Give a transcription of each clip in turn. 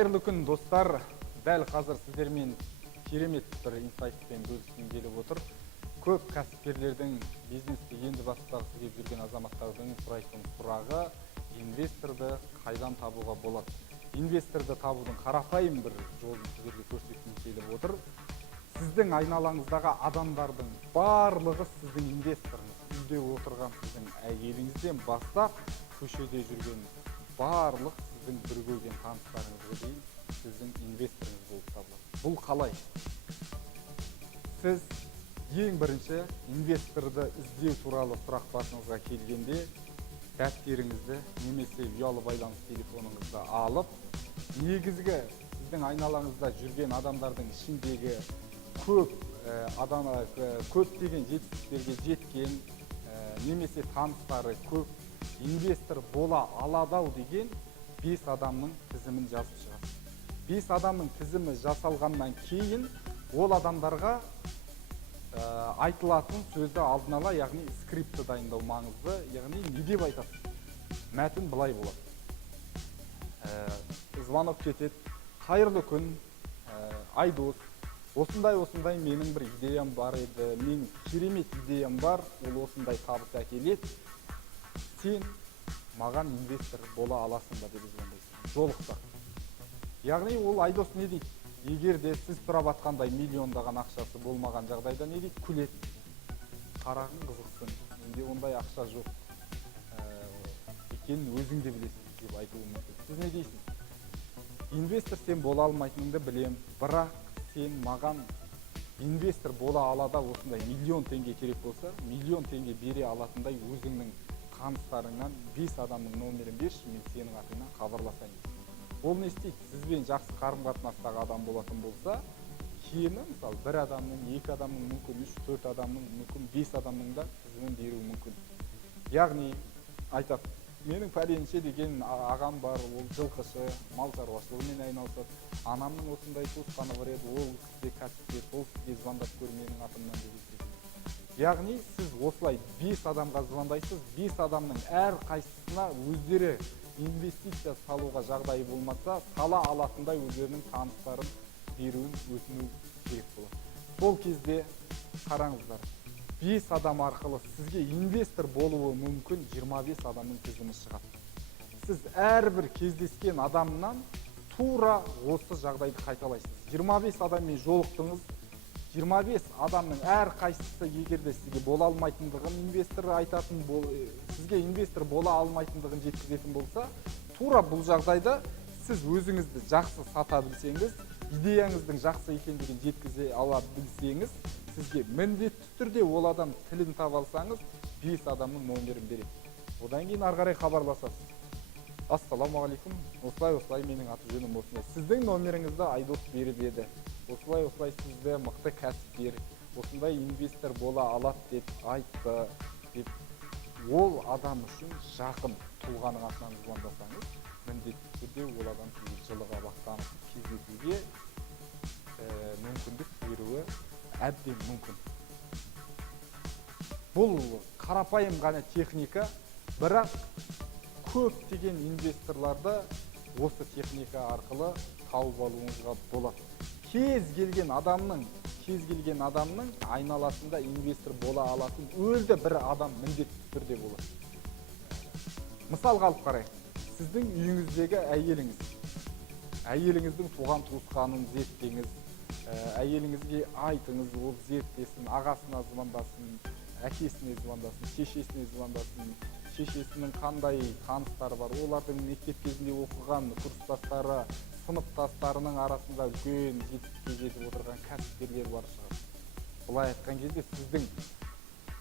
Қайырлы күн достар. Дәл қазір сіздермен керемет бір инсайтпен бөліскім келіп отыр. Көп кәсіпкерлердің бизнесті енді бастағысы келіп жүрген азаматтардың сұрайтын сұрағы: инвесторды қайдан табуға болады? Инвесторды табудың қарапайым бір жолын сіздерге көрсеткім келіп отыр. Сіздің айналаңыздағы адамдардың барлығы сіздің инвесторыңыз. Үйде отырған сіздің әйеліңізден бастап, көшеде жүрген барлық сіздің бір көрген таныстарыңызға дейін сіздің инвесторыңыз болып табылады. Бұл қалай? Сіз ең бірінші инвесторды іздеу туралы сұрақ басыңызға келгенде, дәптеріңізді немесе ұялы байланыс телефоныңызды алып, негізгі сіздің айналаңызда жүрген адамдардың ішіндегі көптеген жетістіктерге жеткен, немесе таныстары көп инвестор бола алады деген 5 адамның тізімін жазып шығасыз. 5 адамның тізімі жасалғаннан кейін ол адамдарға айтылатын сөзді алдын ала, яғни скрипті дайындау маңызды. Яғни не деп айтасыз? Мәтін былай болады. Звонок кетеді: қайырлы күн, Айдос, осындай менің бір идеям бар еді, мен керемет идеям бар, ол осындай табыс әкеледі, сен маған инвестор бола аласың ба деп звондайсың, жолықта. Яғни ол Айдос не дейді? Егер де сіз сұрап атқандай миллиондаған ақшасы болмаған жағдайда не дейді? Күледі. Қарағың қызықсын, менде ондай ақша жоқ екенін өзің де білесің деп айтуы мүмкін. Сіз не дейсіз? Инвестор сен бола алмайтыныңды білем, бірақ сен маған инвестор бола алада осындай миллион теңге керек болса, миллион теңге бере алатындай өзіңнің таныстарыңнан 5 адамның номерін берші, мен сенің атыңнан хабарласайын. Ол не істейді? Сізбен жақсы қарым-қатынастағы адам болатын болса, кемі мысалы 1 адамның, 2 адамның, мүмкін 3-4 адамның, мүмкін 5 адамның да тізімін беруі мүмкін. Яғни айтады: менің пәленше деген ағам бар, ол жылқышы, мал шаруашылығымен айналысады. Анамның осындай туысқаны бар еді, ол сізде кәсіпкер, ол сізге звондап көр менің атымнан деп. Яғни сіз осылай 5 адамға звондайсыз, 5 адамның әр қайсысына өздері инвестиция салуға жағдайы болмаса, сала алатындай өздерінің таныстарын беруін өтіну керек болады. Сол кезде қараңыздар, 5 адам арқылы сізге инвестор болуы мүмкін 25 адамның тізімі шығады. Сіз әрбір кездескен адамнан тура осы жағдайды қайталайсыз. 25 адаммен жолықтыңыз, 25 адамның әр қайсысы егерде сізге бола алмайтындығын сізге инвестор бола алмайтындығын жеткізетін болса, тура бұл жағдайда сіз өзіңізді жақсы сата білсеңіз, идеяңыздың жақсы екендігін жеткізе ала білсеңіз, сізге міндетті түрде ол адам тілін таба алсаңыз, 5 адамның номерін береді. Одан кейін ары қарай хабарласасыз: ассалаумағалейкум, осылай менің аты жөнім осындай, сіздің номеріңізді Айдос беріп еді, осылай сізді мықты кәсіпкер, осындай инвестор бола алады деп айтты деп, ол адам үшін жақын тұлғаның атынан звондасаңыз, міндетті түрде ол адам сізге жылы қабақтанып кездесуге мүмкіндік беруі әбден мүмкін. Бұл қарапайым ғана техника, бірақ көптеген инвесторларды осы техника арқылы тауып алуыңызға болады. Кез келген адамның айналасында инвестор бола алатын өзі бір адам міндетті түрде болады. Мысалға алып қарайық. Сіздің үйіңіздегі әйеліңіздің туған туысқанын зерттеңіз, әйеліңізге айтыңыз, ол зерттесін, ағасына звондасын, әкесіне звондасын, шешесіне звондасын, шешесінің қандай таныстары бар, олардың мектеп кезінде оқыған курстастары, сыныптастарының арасында үлкен жетістікке жетіп отырған кәсіпкерлер бар шығар. Бұлай айтқан кезде сіздің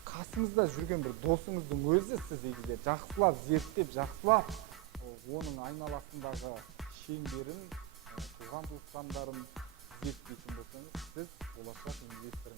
қасыңызда жүрген бір досыңыздың өзі сіз егер жақсылап зерттеп, жақсылап оның айналасындағы шеңберін, туған туысқандарын зерттейтін болсаңыз, сіз болашақ инвестор